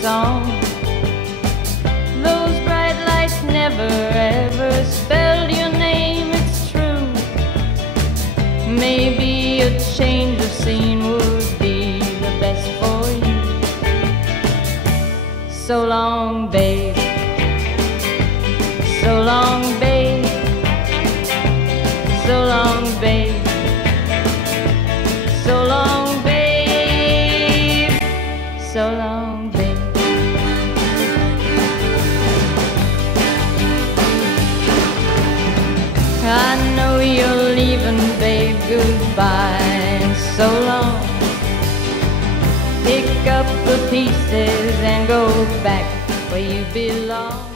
song. Those bright lights never ever spelled your name, it's true. Maybe a change of scene would be the best for you. So long, babe. So long, babe. So long, babe. So long, babe. So long, babe. I know you're leaving, babe, goodbye and so long. Pick up the pieces and go back where you belong.